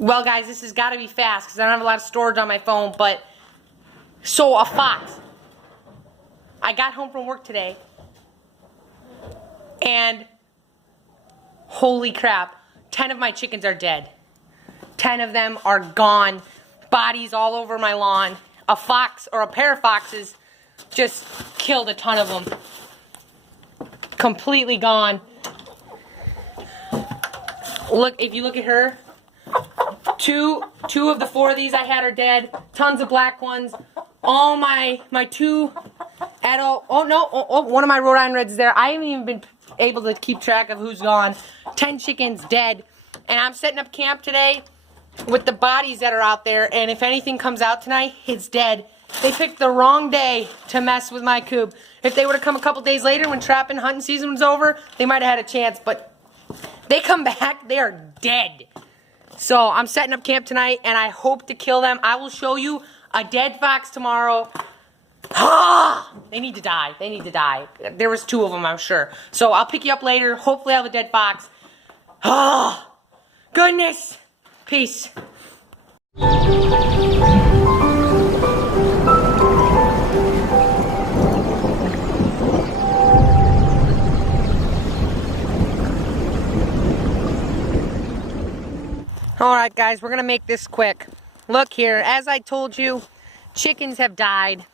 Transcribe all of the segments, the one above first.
Well, guys, this has got to be fast because I don't have a lot of storage on my phone, but so a fox. I got home from work today, and holy crap, 10 of my chickens are dead. 10 of them are gone. Bodies all over my lawn. A fox or a pair of foxes just killed a ton of them. Completely gone. Look, if you look at her, two of the 4 of these I had are dead. Tons of black ones. All my 2 adult, one of my Rhode Island Reds is there. I haven't even been able to keep track of who's gone. 10 chickens dead. And I'm setting up camp today with the bodies that are out there, and if anything comes out tonight, it's dead. They picked the wrong day to mess with my coop. If they would have come a couple days later when trapping hunting season was over, they might have had a chance, but they come back, they are dead. So I'm setting up camp tonight, and I hope to kill them. I will show you a dead fox tomorrow. They need to die. They need to die. There was 2 of them, I'm sure. So I'll pick you up later. Hopefully I'll have a dead fox. Goodness. Peace. Alright guys, we're going to make this quick. Look here, as I told you, chickens have died.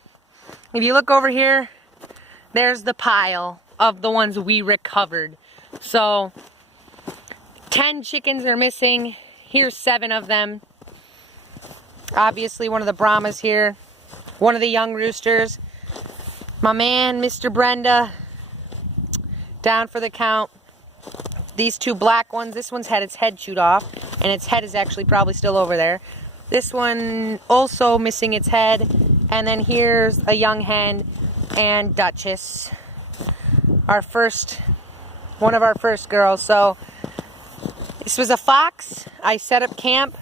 If you look over here, there's the pile of the ones we recovered. So, 10 chickens are missing. Here's 7 of them. Obviously one of the Brahmas here. One of the young roosters. My man, Mr. Brenda, down for the count. These 2 black ones, this one's had its head chewed off, and its head is actually probably still over there. This one also missing its head, and then here's a young hen and Duchess, one of our first girls. So this was a fox. I set up camp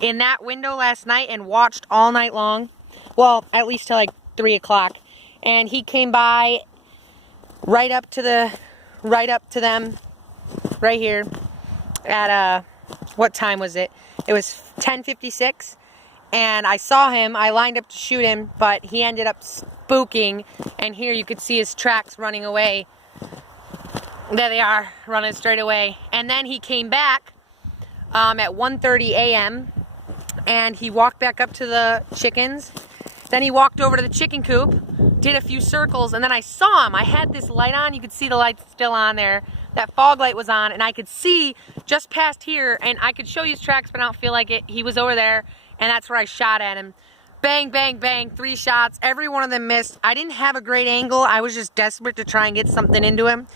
in that window last night and watched all night long. Well, at least till like 3 o'clock, and he came by right up to them. Right here at, what time was it? It was 10:56, and I saw him. I lined up to shoot him, but he ended up spooking, and here you could see his tracks running away. There they are, running straight away. And then he came back at 1:30 a.m., and he walked back up to the chickens. Then he walked over to the chicken coop, did a few circles, and then I saw him. I had this light on. You could see the light still on there. That fog light was on, and I could see just past here, and I could show you his tracks, but I don't feel like it. He was over there, and that's where I shot at him. Bang, bang, bang, 3 shots. Every one of them missed. I didn't have a great angle. I was just desperate to try and get something into him,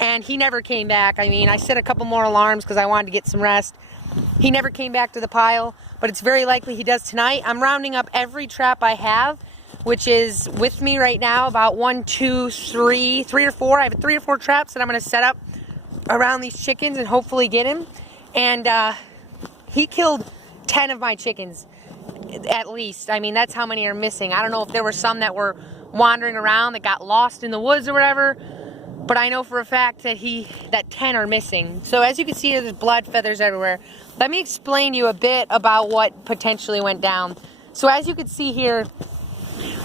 and he never came back. I mean, I set a couple more alarms because I wanted to get some rest. He never came back to the pile, but it's very likely he does tonight. I'm rounding up every trap I have, which is with me right now, about 1, 2, 3 or 4. I have 3 or 4 traps that I'm going to set up around these chickens and hopefully get him. And he killed 10 of my chickens at least. I mean, that's how many are missing. I don't know if there were some that were wandering around that got lost in the woods or whatever, but I know for a fact that 10 are missing. So as you can see, there's blood, feathers everywhere. Let me explain to you a bit about what potentially went down. So as you can see here,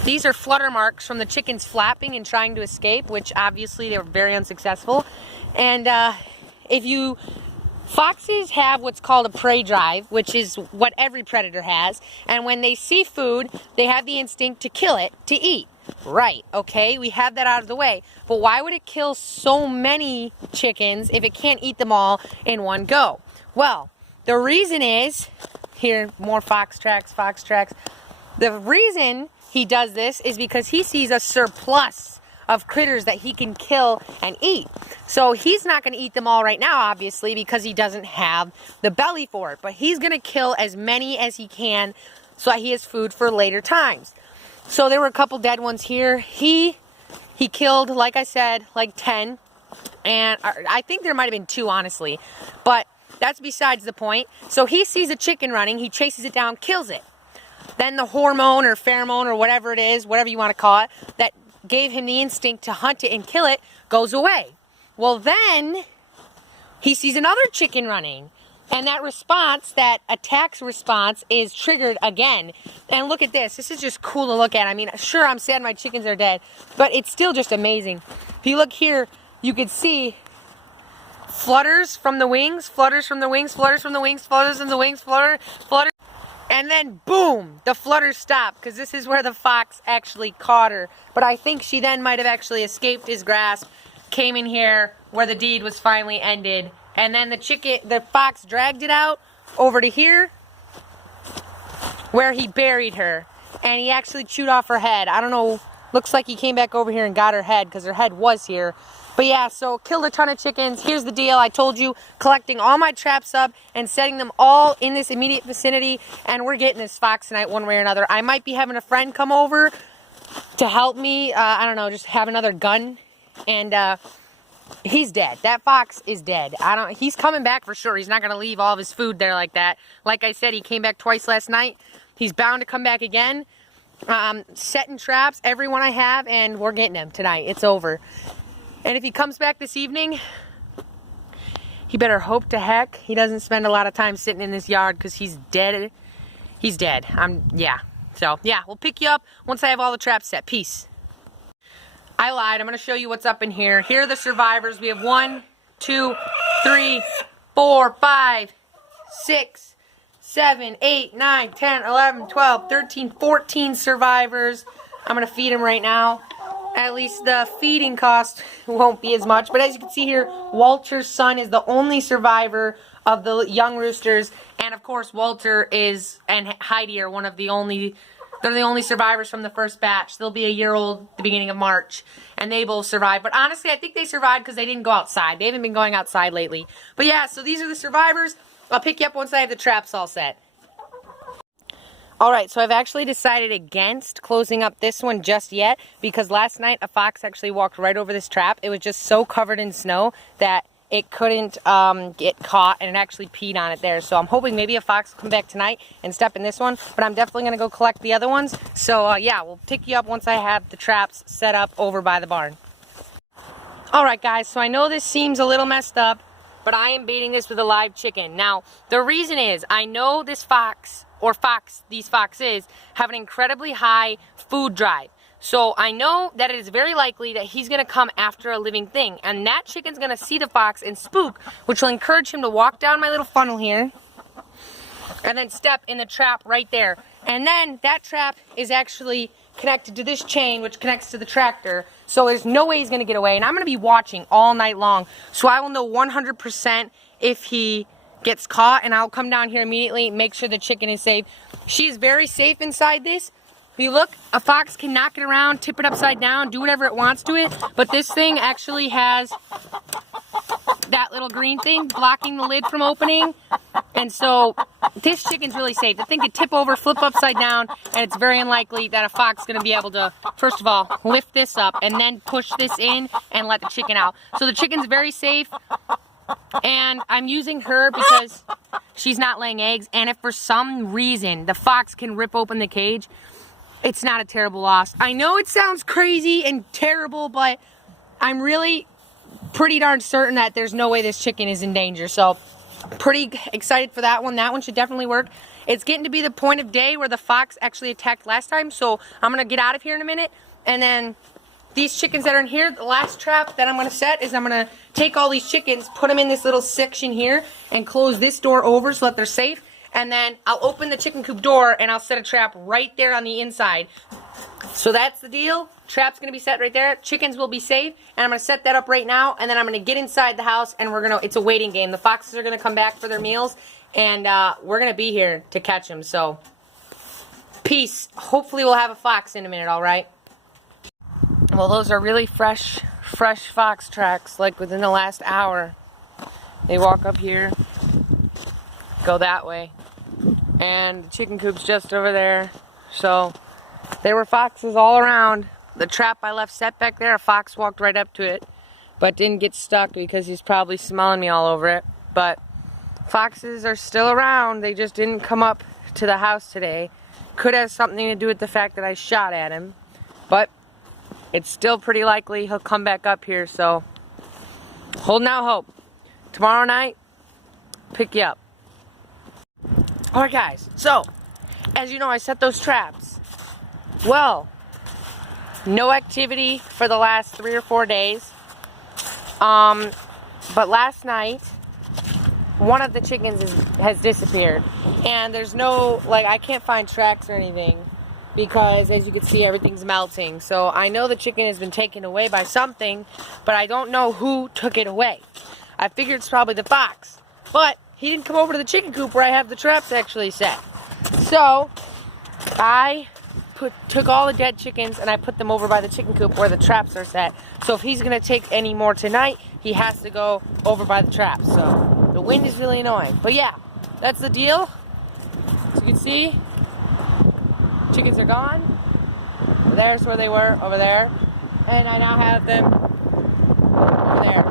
these are flutter marks from the chickens flapping and trying to escape, which obviously they were very unsuccessful. And foxes have what's called a prey drive, which is what every predator has. And when they see food, they have the instinct to kill it, to eat. Right, okay, we have that out of the way. But why would it kill so many chickens if it can't eat them all in one go? Well, the reason is, here, more fox tracks. The reason he does this is because he sees a surplus of critters that he can kill and eat. So he's not going to eat them all right now, obviously, because he doesn't have the belly for it. But he's going to kill as many as he can so that he has food for later times. So there were a couple dead ones here. He killed, like I said, like 10. And I think there might have been 2, honestly. But that's besides the point. So he sees a chicken running. He chases it down, kills it. Then the hormone or pheromone or whatever it is, whatever you want to call it, that gave him the instinct to hunt it and kill it, goes away. Well, then he sees another chicken running. And that response, that attack response, is triggered again. And look at this. This is just cool to look at. I mean, sure, I'm sad my chickens are dead, but it's still just amazing. If you look here, you could see flutters from the wings, flutters from the wings, flutters from the wings, flutters from the wings, flutters. And then boom, the flutters stopped, because this is where the fox actually caught her. But I think she then might have actually escaped his grasp, came in here where the deed was finally ended, and then the fox dragged it out over to here where he buried her, and he actually chewed off her head. I don't know, looks like he came back over here and got her head, because her head was here. But yeah, so killed a ton of chickens. Here's the deal. I told you, collecting all my traps up and setting them all in this immediate vicinity, and we're getting this fox tonight one way or another. I might be having a friend come over to help me, I don't know, just have another gun, and he's dead. That fox is dead. He's coming back for sure. He's not going to leave all of his food there like that. Like I said, he came back twice last night. He's bound to come back again. Setting traps, every one I have, and we're getting him tonight. It's over. And if he comes back this evening, he better hope to heck he doesn't spend a lot of time sitting in this yard, because he's dead. He's dead. Yeah. So, yeah, we'll pick you up once I have all the traps set. Peace. I lied. I'm going to show you what's up in here. Here are the survivors. We have 1, 2, 3, 4, 5, 6, 7, 8, 9, 10, 11, 12, 13, 14 survivors. I'm going to feed them right now. At least the feeding cost won't be as much. But as you can see here, Walter's son is the only survivor of the young roosters. And of course, Walter and Heidi are they're the only survivors from the first batch. They'll be a year old at the beginning of March. And they both survived. But honestly, I think they survived because they didn't go outside. They haven't been going outside lately. But yeah, so these are the survivors. I'll pick you up once I have the traps all set. Alright, so I've actually decided against closing up this one just yet, because last night a fox actually walked right over this trap. It was just so covered in snow that it couldn't get caught, and it actually peed on it there. So I'm hoping maybe a fox will come back tonight and step in this one, but I'm definitely going to go collect the other ones. So yeah, we'll pick you up once I have the traps set up over by the barn. Alright guys, so I know this seems a little messed up, but I am baiting this with a live chicken. Now, the reason is, I know this fox, or these foxes, have an incredibly high food drive. So I know that it is very likely that he's going to come after a living thing. And that chicken's going to see the fox and spook, which will encourage him to walk down my little funnel here, and then step in the trap right there. And then that trap is actually connected to this chain, which connects to the tractor. So there's no way he's going to get away. And I'm going to be watching all night long. So I will know 100% if he gets caught, and I'll come down here immediately, make sure the chicken is safe. She is very safe inside this. If you look, a fox can knock it around, tip it upside down, do whatever it wants to it, but this thing actually has that little green thing blocking the lid from opening, and so this chicken's really safe. The thing could tip over, flip upside down, and it's very unlikely that a fox is going to be able to, first of all, lift this up and then push this in and let the chicken out. So the chicken's very safe. And I'm using her because she's not laying eggs, and if for some reason the fox can rip open the cage, it's not a terrible loss. I know it sounds crazy and terrible, but I'm really pretty darn certain that there's no way this chicken is in danger. So, pretty excited for that one. That one should definitely work. It's getting to be the point of day where the fox actually attacked last time, so I'm going to get out of here in a minute, and then these chickens that are in here, the last trap that I'm going to set is I'm going to take all these chickens, put them in this little section here, and close this door over so that they're safe. And then I'll open the chicken coop door, and I'll set a trap right there on the inside. So that's the deal. Trap's going to be set right there. Chickens will be safe. And I'm going to set that up right now, and then I'm going to get inside the house, and it's a waiting game. The foxes are going to come back for their meals, and we're going to be here to catch them. So, peace. Hopefully we'll have a fox in a minute, all right? Well, those are really fresh fox tracks, like within the last hour. They walk up here, go that way, and the chicken coop's just over there. So there were foxes all around. The trap I left set back there, a fox walked right up to it, but didn't get stuck because he's probably smelling me all over it. But foxes are still around. They just didn't come up to the house today. Could have something to do with the fact that I shot at him, but it's still pretty likely he'll come back up here, so holding out hope. Tomorrow night, pick you up. Alright guys, so, as you know, I set those traps. Well, no activity for the last 3 or 4 days. But last night, one of the chickens has disappeared. And there's no, like, I can't find tracks or anything. Because, as you can see, everything's melting. So, I know the chicken has been taken away by something, but I don't know who took it away. I figured it's probably the fox. But, he didn't come over to the chicken coop where I have the traps actually set. So, I took all the dead chickens and I put them over by the chicken coop where the traps are set. So, if he's going to take any more tonight, he has to go over by the traps. So, the wind is really annoying. But yeah, that's the deal. As you can see, chickens are gone. There's where they were, over there. And I now have them over there,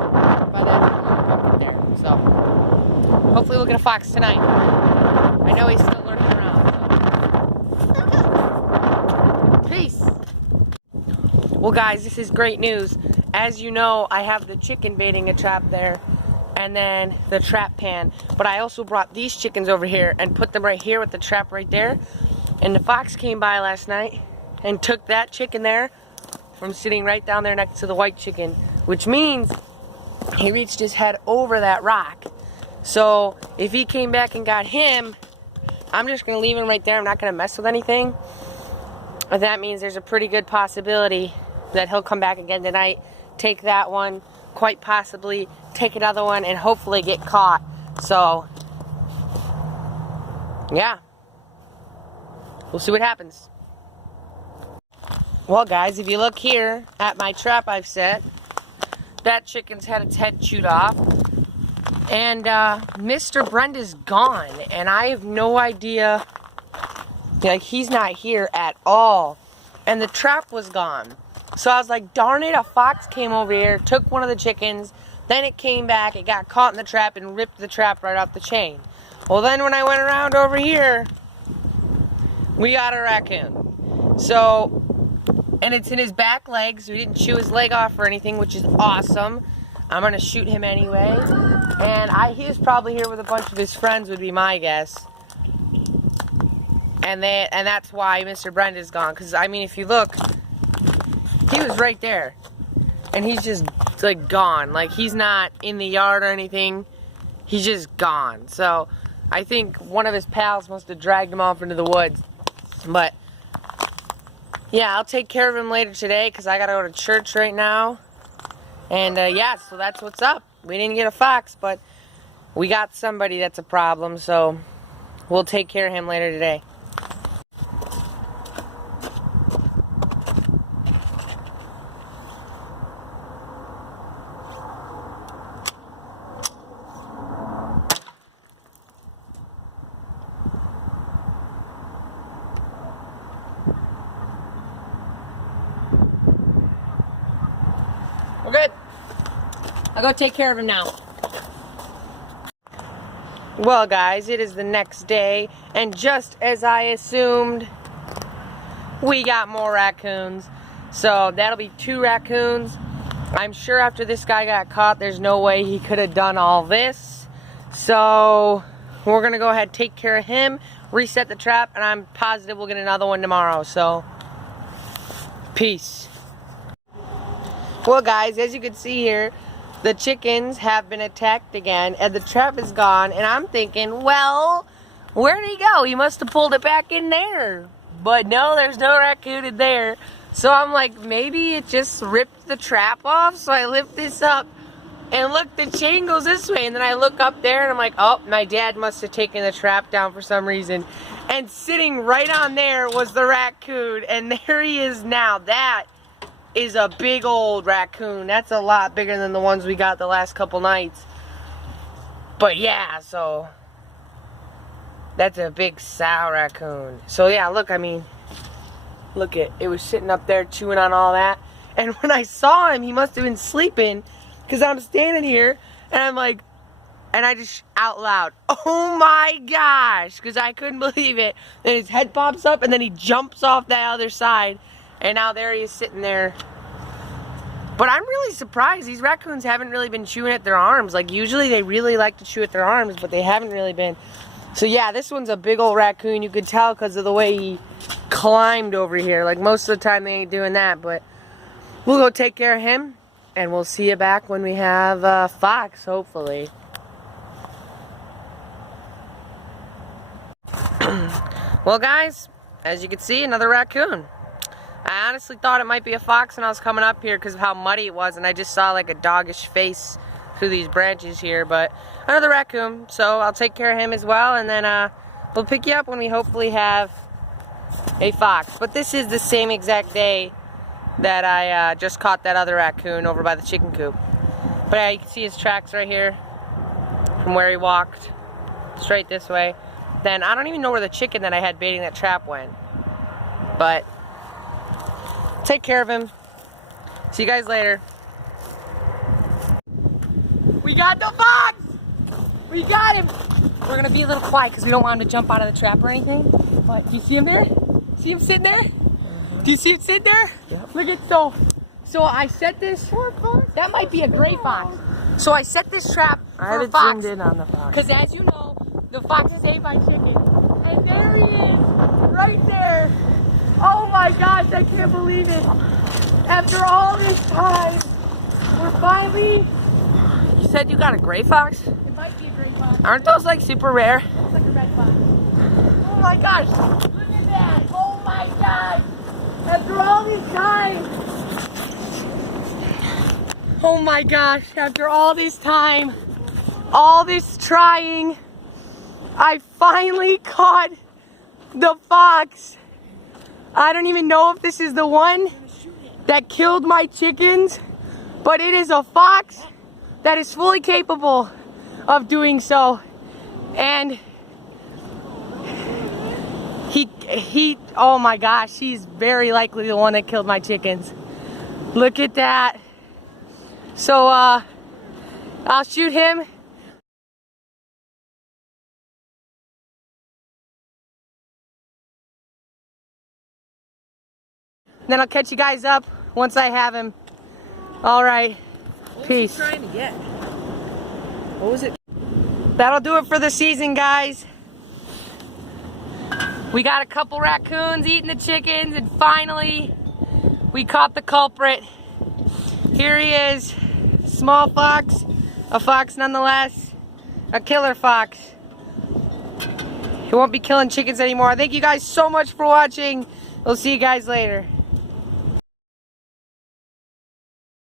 by that up there. So, hopefully we'll get a fox tonight. I know he's still lurking around. So. Peace! Well guys, this is great news. As you know, I have the chicken baiting a trap there. And then the trap pan. But I also brought these chickens over here and put them right here with the trap right there. And the fox came by last night and took that chicken there from sitting right down there next to the white chicken. Which means he reached his head over that rock. So if he came back and got him, I'm just going to leave him right there. I'm not going to mess with anything. And that means there's a pretty good possibility that he'll come back again tonight, take that one, quite possibly take another one, and hopefully get caught. So, yeah. We'll see what happens. Well, guys, if you look here at my trap I've set, that chicken's had its head chewed off. And Mr. Brenda's gone. And I have no idea. Like, he's not here at all. And the trap was gone. So I was like, darn it, a fox came over here, took one of the chickens. Then it came back, it got caught in the trap and ripped the trap right off the chain. Well, then when I went around over here, we got a raccoon. So, and it's in his back legs. We didn't chew his leg off or anything, which is awesome. I'm going to shoot him anyway. And he was probably here with a bunch of his friends, would be my guess. And that's why Mr. Brenda's gone. Because, I mean, if you look, he was right there. And he's just, like, gone. Like, he's not in the yard or anything. He's just gone. So, I think one of his pals must have dragged him off into the woods. But, yeah, I'll take care of him later today because I got to go to church right now. And, yeah, so that's what's up. We didn't get a fox, but we got somebody that's a problem. So, we'll take care of him later today. We're good. I'll go take care of him now. Well, guys, it is the next day, and just as I assumed, we got more raccoons. So that'll be 2 raccoons. I'm sure after this guy got caught, there's no way he could have done all this. So we're going to go ahead and take care of him, reset the trap, and I'm positive we'll get another one tomorrow. So, peace. Well, guys, as you can see here, the chickens have been attacked again, and the trap is gone, and I'm thinking, well, where'd he go? He must have pulled it back in there. But no, there's no raccoon in there. So I'm like, maybe it just ripped the trap off, so I lift this up, and look, the chain goes this way, and then I look up there, and I'm like, oh, my dad must have taken the trap down for some reason. And sitting right on there was the raccoon, and there he is now. That is a big old raccoon. That's a lot bigger than the ones we got the last couple nights. But yeah, so that's a big sow raccoon. So yeah, look, I mean, look it was sitting up there chewing on all that. And when I saw him, he must have been sleeping, because I'm standing here and I'm like, and I just out loud, oh my gosh, because I couldn't believe it. Then his head pops up and then he jumps off that other side. And now there he is sitting there. But I'm really surprised. These raccoons haven't really been chewing at their arms. Like, usually they really like to chew at their arms, but they haven't really been. So yeah, this one's a big old raccoon. You could tell because of the way he climbed over here. Like most of the time they ain't doing that, but we'll go take care of him and we'll see you back when we have a fox, hopefully. Well guys, as you can see, another raccoon. I honestly thought it might be a fox when I was coming up here because of how muddy it was, and I just saw like a doggish face through these branches here, but another raccoon, so I'll take care of him as well, and then we'll pick you up when we hopefully have a fox. But this is the same exact day that I just caught that other raccoon over by the chicken coop. But yeah, you can see his tracks right here from where he walked straight this way. Then I don't even know where the chicken that I had baiting that trap went, but take care of him. See you guys later. We got the fox! We got him! We're gonna be a little quiet because we don't want him to jump out of the trap or anything. But do you see him there? See him sitting there? Do you see him sitting there? Yep. Look at so I set this. That might be a gray fox. So I set this trap for a fox. I haven't zoomed in on the fox. Because as you know, the foxes ate my chicken. And there he is, right there. Oh my gosh, I can't believe it. After all this time, we're finally... You said you got a gray fox? It might be a gray fox. Aren't those like super rare? Looks like a red fox. Oh my gosh, look at that. Oh my gosh. After all this time. Oh my gosh, after all this time, all this trying, I finally caught the fox. I don't even know if this is the one that killed my chickens, but it is a fox that is fully capable of doing so. And he, oh my gosh, he's very likely the one that killed my chickens. Look at that. So, I'll shoot him. Then I'll catch you guys up once I have him. All right, peace. What was he trying to get? What was it? That'll do it for the season, guys. We got a couple raccoons eating the chickens, and finally, we caught the culprit. Here he is, small fox, a fox nonetheless, a killer fox. He won't be killing chickens anymore. Thank you guys so much for watching. We'll see you guys later.